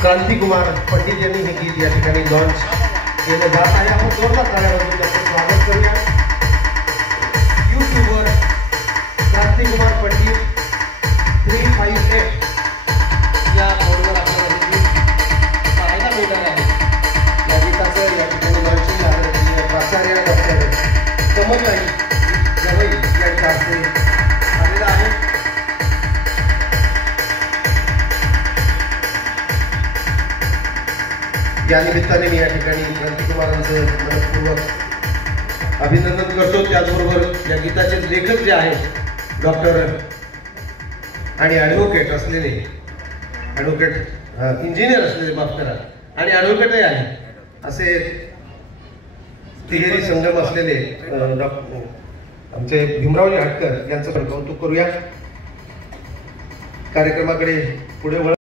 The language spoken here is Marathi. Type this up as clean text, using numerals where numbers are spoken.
क्रांतिकुमार पंडित यांनी हे गीत या ठिकाणी लॉन्च केलं जात आहे। आपण जोरदार ताळ्यांनी त्याचं स्वागत करूया। यूट्यूबवर क्रांतिकुमार पंडित 358 या बोर्डवर आपल्याला हे गीत पाहायला मिळणार आहे। या गीताचं या ठिकाणी लॉन्चिंग झालं प्राचार्य डॉक्टर कमलताई गवई यांच्या हस्ते आलेलं आहे। या निमित्ताने मी या ठिकाणी क्रांतिकुमारांचं मनपूर्वक अभिनंदन करतो। त्याचबरोबर या गीताचे लेखक जे आहेत डॉक्टर आणि ॲडव्होकेट असलेले इंजिनियर असलेले माफ करा आणि ॲडव्होकेटही आहे असे तिहेरी संगम असलेले आमचे भीमरावजी हटकर यांचं कौतुक करूया। कार्यक्रमाकडे पुढे